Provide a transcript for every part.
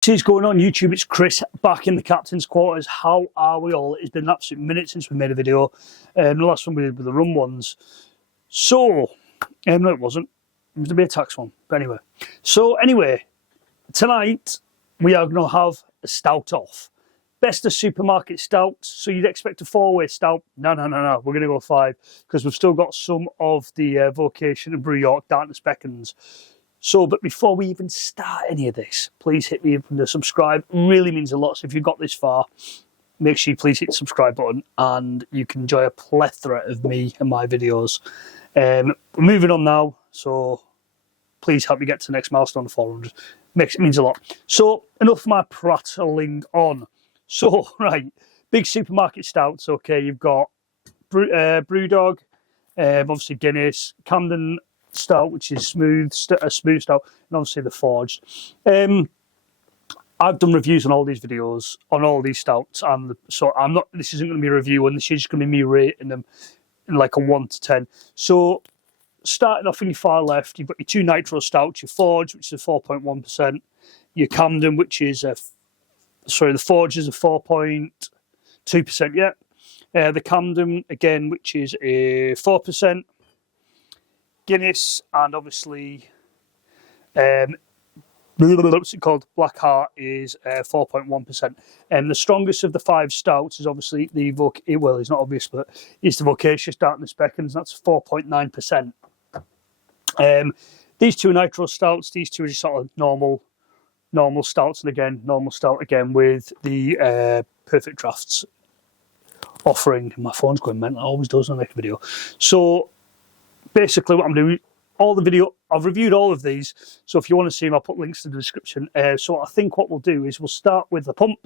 What is going on YouTube? It's Chris back in the captain's quarters. How are we all? It's been an absolute minute since we made a video. The last one we did with the rum ones. So, no it wasn't. It was the beer tax one. But anyway. So anyway, tonight we are going to have a stout off. Best of supermarket stouts. So you'd expect a 4-way stout. No. We're going to go 5 because we've still got some of the Vocation and Brewyork Darkness Beckons. So, but before we even start any of this, please hit me with the subscribe. It really means a lot. So if you've got this far, make sure you please hit the subscribe button and you can enjoy a plethora of me and my videos. We're moving on now, so please help me get to the next milestone of 400. It means a lot. So enough of my prattling on. So, right, big supermarket stouts. Okay, you've got Brewdog, obviously Guinness, Camden Stout, which is a smooth stout, and obviously the forged. I've done reviews on all these videos on all these stouts, and so I'm not. This isn't going to be a review, and this is just going to be me rating them in like a 1 to 10. So, starting off in your far left, you've got your 2 nitro stouts, your forged, which is a 4.1%, your Camden, which is the forged is a 4.2%. Yeah, the Camden again, which is a 4%. Guinness, and obviously what's it called? Black Heart is 4.1%. And the strongest of the 5 stouts is obviously the well, it's not obvious, but it's the Vocation Darkness Beckons. That's 4.9%. These 2 nitro stouts, these 2 are just sort of normal stouts, and again normal stout again with the Perfect Draughts offering. My phone's going mental. It always does when I make a video. So basically what I'm doing, I've reviewed all of these, so if you want to see them, I'll put links in the description. So I think what we'll do is we'll start with the pump.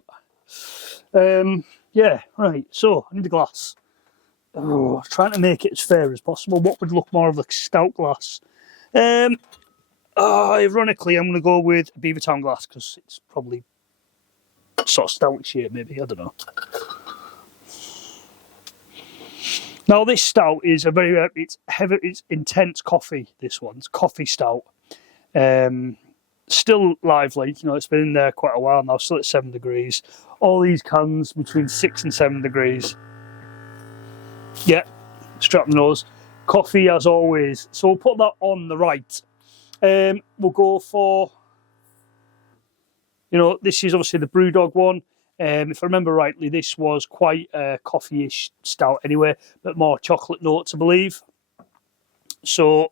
Yeah, right, so I need a glass. Oh, trying to make it as fair as possible. What would look more of a stout glass? Ironically, I'm going to go with a Beavertown glass because it's probably sort of stout shape, maybe, I don't know. Now this stout is a very, it's heavy, it's intense coffee, this one's coffee stout. Still lively, you know, it's been in there quite a while now, still at 7 degrees. All these cans between 6 and 7 degrees. Yeah, strap the nose. Coffee as always. So we'll put that on the right. We'll go for, you know, this is obviously the Brewdog one. If I remember rightly, this was quite a coffee-ish stout anyway, but more chocolate notes, I believe. So,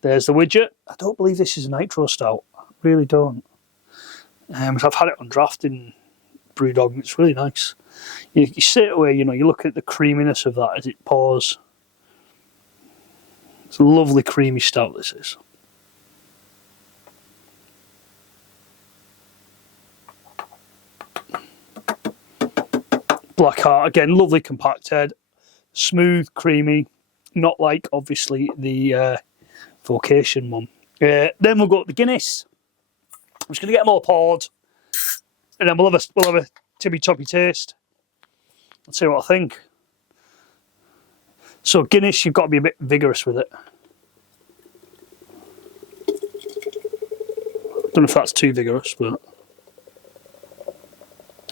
there's the widget. I don't believe this is a nitro stout. I really don't. I've had it on draft in Brewdog, and it's really nice. You sit away, you know, you look at the creaminess of that as it pours. It's a lovely creamy stout, this is. Black Heart, again, lovely compact head, smooth, creamy, not like, obviously, the Vocation one. Then we'll go to the Guinness. I'm just going to get them all poured, and then we'll have a tippy-toppy taste. Let's see what I think. So Guinness, you've got to be a bit vigorous with it. Don't know if that's too vigorous, but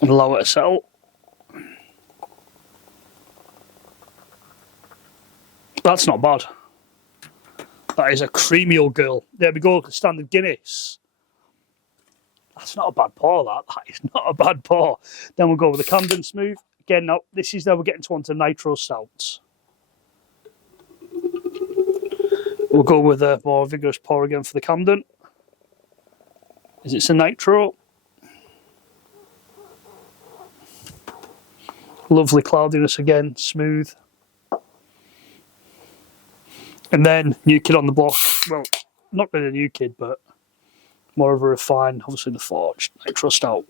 allow it to settle. That's not bad. That is a creamy old girl. There we go, standard Guinness. That's not a bad pour, that. That is not a bad pour. Then we'll go with the Camden Smooth. Again, now, this is now we're getting onto nitro stouts. We'll go with a more vigorous pour again for the Camden. Is it a nitro? Lovely cloudiness again, smooth. And then, new kid on the block. Well, not really a new kid, but more of a refined, obviously the forged nitro stout.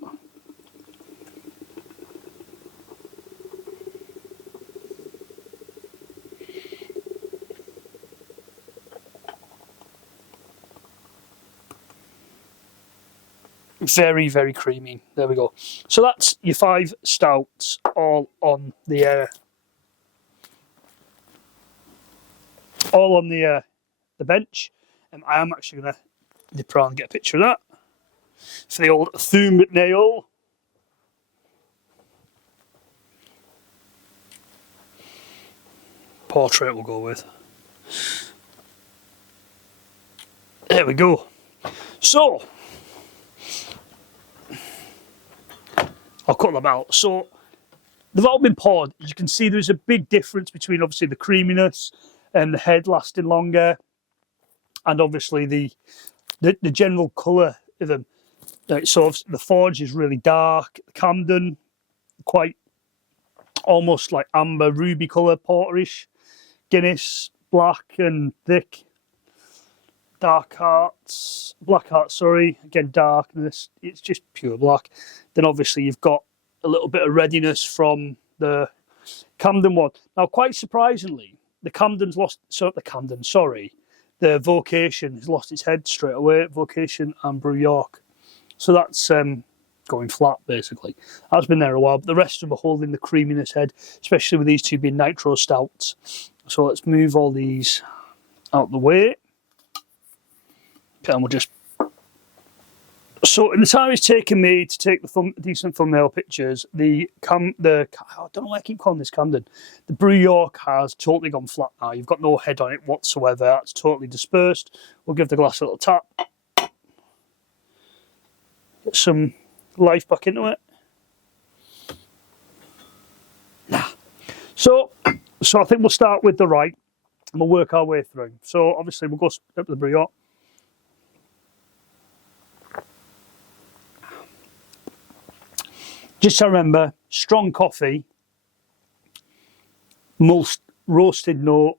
Very, very creamy. There we go. So that's your 5 stouts all on the bench. I am actually going to nip around and get a picture of that. for the old thumbnail. Portrait we'll go with. There we go. So, I'll cut them out. So, they've all been poured. As you can see, there's a big difference between obviously the creaminess and the head lasting longer, and obviously the general colour of them. So the Forge is really dark. The Camden, quite almost like amber ruby colour, porterish. Guinness, black and thick. Black Hearts, sorry, again darkness. It's just pure black. Then obviously you've got a little bit of readiness from the Camden one. Now, quite surprisingly, the Vocation has lost its head straight away. Vocation and Brewyork. So that's going flat, basically. That's been there a while, but the rest of them are holding the creaminess head, especially with these two being nitro stouts. So let's move all these out the way. Okay, and we'll just... So in the time it's taken me to take the decent thumbnail pictures, I don't know why I keep calling this Camden. The Brewyork has totally gone flat now. You've got no head on it whatsoever. That's totally dispersed. We'll give the glass a little tap. Get some life back into it. So I think we'll start with the right and we'll work our way through. So obviously we'll go up to the Brewyork. Just to remember, strong coffee, mulled roasted note,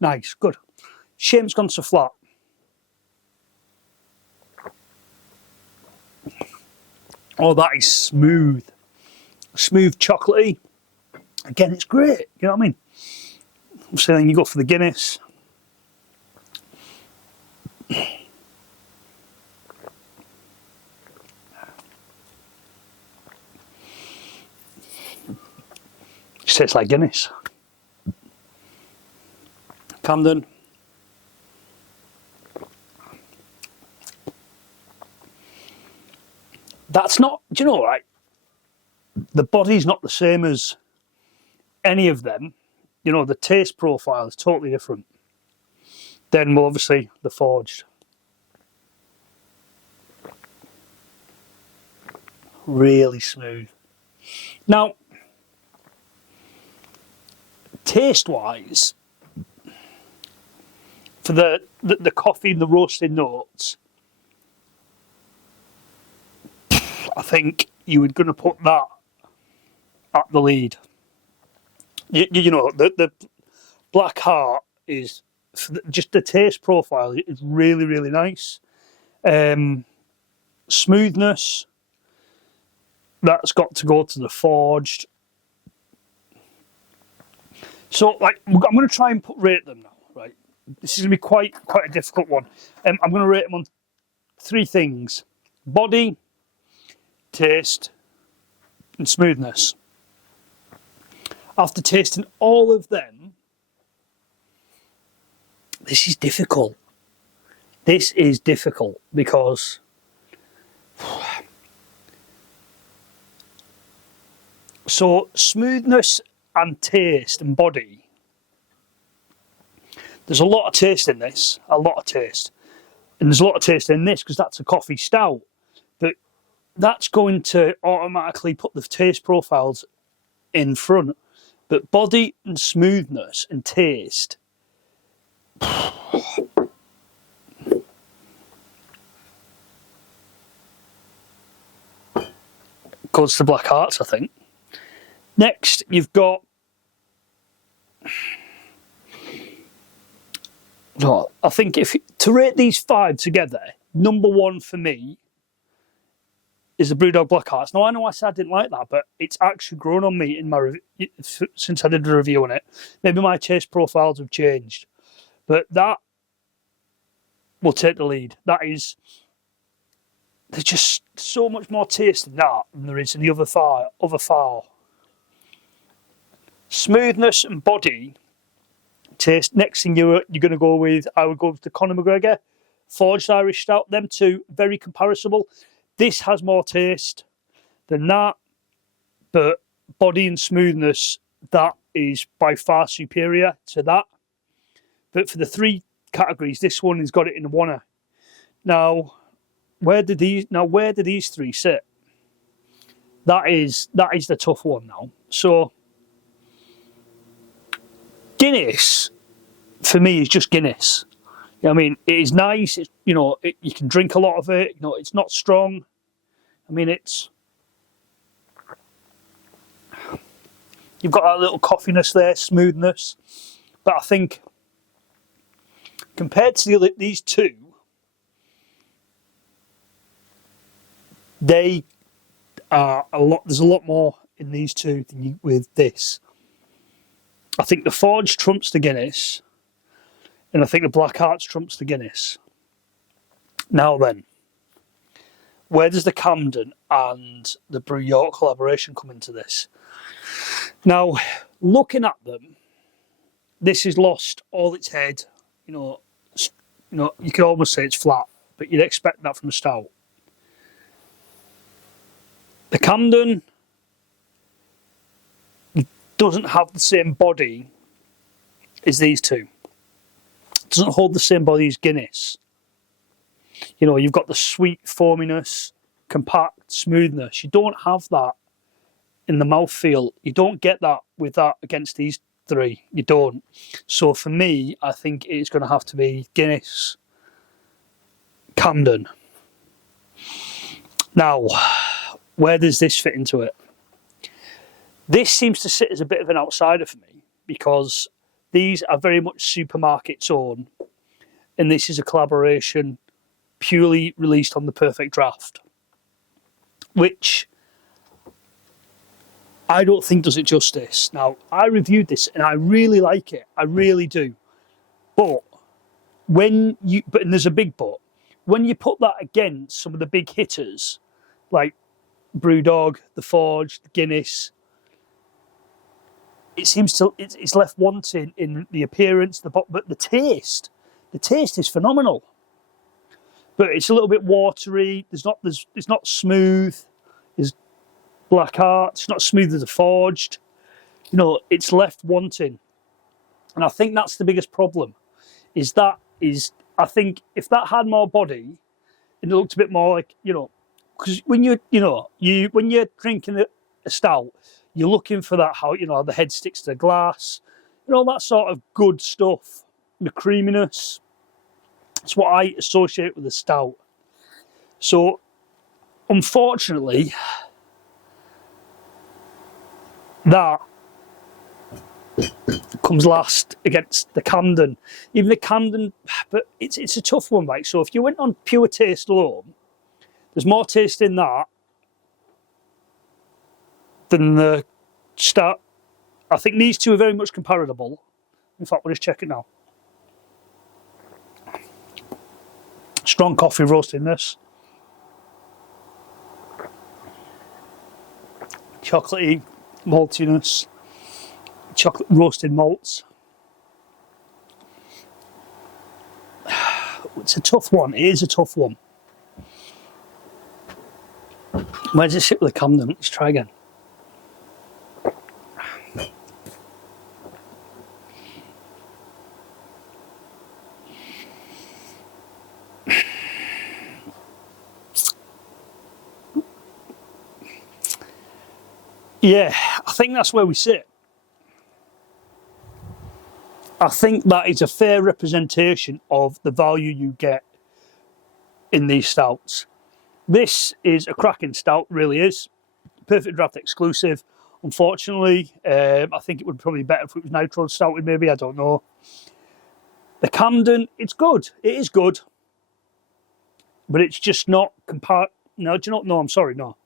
nice, good. Shame it's gone so flat. Oh, that is smooth. Smooth chocolatey. Again, it's great, you know what I mean? So then you go for the Guinness. It tastes like Guinness. Camden. That's not, do you know, right? The body's not the same as any of them. You know, the taste profile is totally different. Then, well, obviously, the Forged. Really smooth. Now, taste-wise, for the coffee and the roasted notes, I think you were going to put that at the lead. You know, the Black Heart is just the taste profile is really, really nice. Smoothness, that's got to go to the Forged. So, like, I'm going to try and rate them now, right? This is going to be quite a difficult one. I'm going to rate them on three things: body, taste, and smoothness. After tasting all of them, this is difficult. This is difficult because so smoothness and taste and body. There's a lot of taste in this, a lot of taste. And there's a lot of taste in this because that's a coffee stout. But that's going to automatically put the taste profiles in front. But body and smoothness and taste, goes to Black Hearts, I think. Next, you've got, I think to rate these five together, number one for me is the Brewdog Black Hearts. Now, I know I said I didn't like that, but it's actually grown on me in my since I did a review on it. Maybe my taste profiles have changed, but that will take the lead. That is, there's just so much more taste in that than there is in the other four. Smoothness and body taste. Next thing you're going to go with, I would go with the Conor McGregor Forged Irish Stout. Them two, very comparable. This has more taste than that, but body and smoothness, that is by far superior to that. But for the 3 categories, this one has got it in one. Now, where do these 3 sit? That is the tough one now. So Guinness for me is just Guinness. You know what I mean, it is nice. It's, you know, you can drink a lot of it. You know, it's not strong. I mean, you've got that little coffeeness there, smoothness. But I think compared to these 2, they are a lot. There's a lot more in these 2 than with this. I think the Forge trumps the Guinness, and I think the Black Hearts trumps the Guinness. Now then, where does the Camden and the Brewyork collaboration come into this? Now, looking at them, this has lost all its head. You know, you could almost say it's flat, but you'd expect that from a stout. The Camden doesn't have the same body as these 2. It doesn't hold the same body as Guinness. You know, you've got the sweet foaminess, compact smoothness. You don't have that in the mouthfeel. You don't get that with that against these 3. You don't. So for me, I think it's going to have to be Guinness, Camden. Now, where does this fit into it? This seems to sit as a bit of an outsider for me because these are very much supermarket's own, and this is a collaboration purely released on the Perfect Draught, which I don't think does it justice. Now, I reviewed this and I really like it. I really do. But and there's a big but, when you put that against some of the big hitters like Brewdog, the Forge, the Guinness, it seems it's left wanting in the appearance, but the taste is phenomenal. But it's a little bit watery. It's not smooth. There's Black Heart. It's not smooth as a Forged. You know, it's left wanting, and I think that's the biggest problem. I think if that had more body and it looked a bit more like, you know, because when you're drinking a stout, you're looking for that, how, you know, the head sticks to the glass, you know, that sort of good stuff, the creaminess. It's what I associate with a stout. So, unfortunately, that comes last against the Camden. Even the Camden, but it's a tough one, right? So if you went on pure taste alone, there's more taste in that than the Stout. I think these 2 are very much comparable. In fact, we'll just check it now. Strong coffee roast in this. Chocolatey maltiness. Chocolate roasted malts. It's a tough one. It is a tough one. Where does it sit with the Camden? Let's try again. Yeah, I think that's where we sit. I think that is a fair representation of the value you get in these stouts. This is a cracking stout, really is. Perfect Draught exclusive. Unfortunately, I think it would probably be better if it was nitro stouted, maybe, I don't know. The Camden, it's good. It is good. But it's just not No, do you not? No, I'm sorry, no.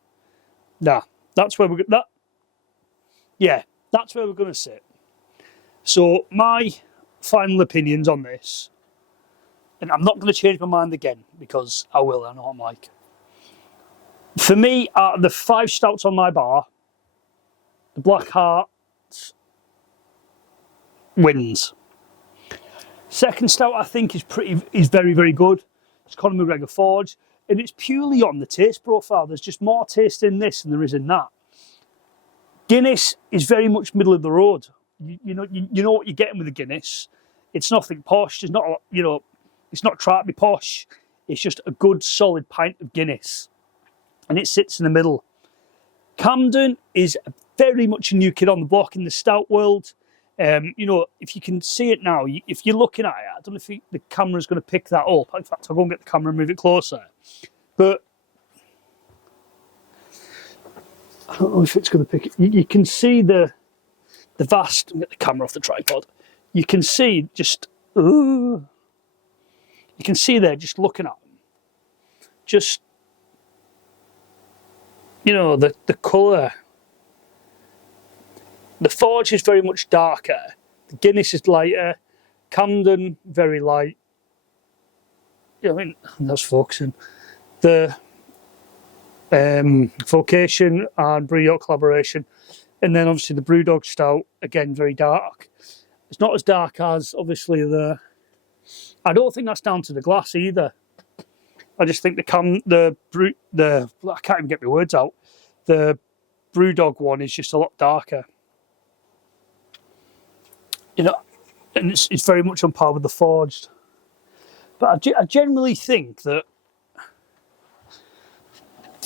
Nah, that's where we're that's where we're going to sit. So my final opinions on this, and I'm not going to change my mind again because I will, I know what I'm like. For me, the 5 stouts on my bar, the Black Heart wins. Second stout, I think, is very, very good. It's Conor McGregor Forge. And it's purely on the taste profile. There's just more taste in this than there is in that. Guinness is very much middle of the road. You know what you're getting with the Guinness. It's nothing posh. It's not, you know, it's not trying to be posh. It's just a good solid pint of Guinness, and it sits in the middle. Camden is very much a new kid on the block in the stout world. You know, if you can see it now, if you're looking at it, I don't know if the camera's going to pick that up. In fact, I'll go and get the camera and move it closer. But I don't know if it's going to pick it. You can see the vast. Get the camera off the tripod. You can see just. You can see there, just looking at them. Just, you know, the colour. The Forge is very much darker. The Guinness is lighter. Camden, very light. You know, I mean, that's focusing. The Vocation and Brewyork collaboration. And then obviously the Brewdog Stout, again, very dark. It's not as dark as, obviously, I don't think that's down to the glass either. I just think I can't even get my words out. The Brewdog one is just a lot darker. You know, and it's very much on par with the Forged. But I generally think that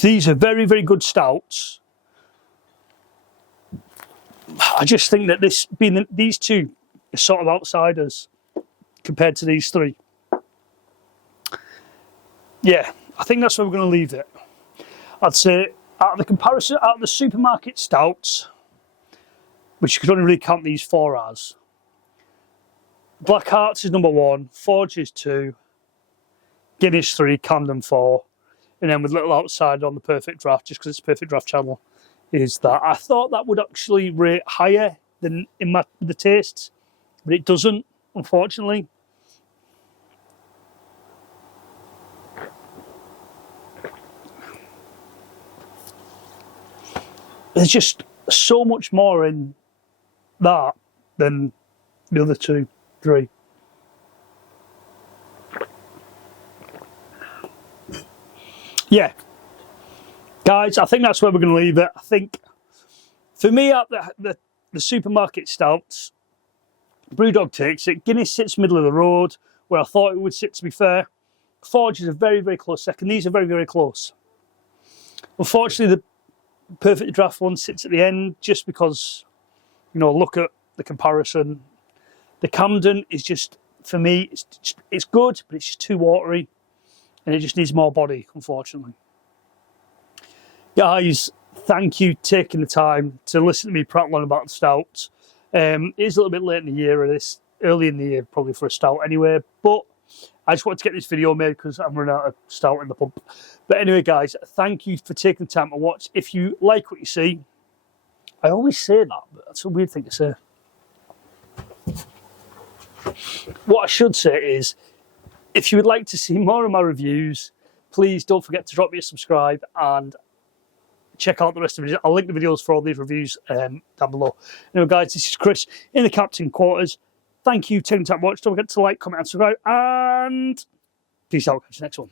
these are very, very good stouts. I just think that these two are sort of outsiders compared to these three. Yeah, I think that's where we're going to leave it. I'd say out of the supermarket stouts, which you could only really count these four as, Black Hearts is number 1, Forge is 2, Guinness 3, Camden 4, and then with little outside on the Perfect Draught, just because it's a Perfect Draught channel, is that I thought that would actually rate higher than in the tastes, but it doesn't, unfortunately. There's just so much more in that than the other 2, 3. Yeah, guys, I think that's where we're going to leave it. I think for me, at the supermarket stouts, Brewdog takes it. Guinness sits middle of the road where I thought it would sit, to be fair. Forge is a very, very close second. These are very, very close. Unfortunately, the Perfect Draught one sits at the end just because, you know, look at the comparison. The Camden is just, for me, it's good, but it's just too watery and it just needs more body, unfortunately. Guys, thank you for taking the time to listen to me prattle on about the stouts. It is a little bit late in the year, or this early in the year probably for a stout anyway, but I just wanted to get this video made because I'm running out of stout in the pump. But anyway, guys, thank you for taking the time to watch. If you like what you see, I always say that, but that's a weird thing to say. What I should say is, if you would like to see more of my reviews, please don't forget to drop me a subscribe and check out the rest of the videos. I'll link the videos for all these reviews down below. Anyway, guys, this is Chris in the Captain Quarters. Thank you for taking the time to watch. Don't forget to like, comment, and subscribe. And peace out. Catch you next one.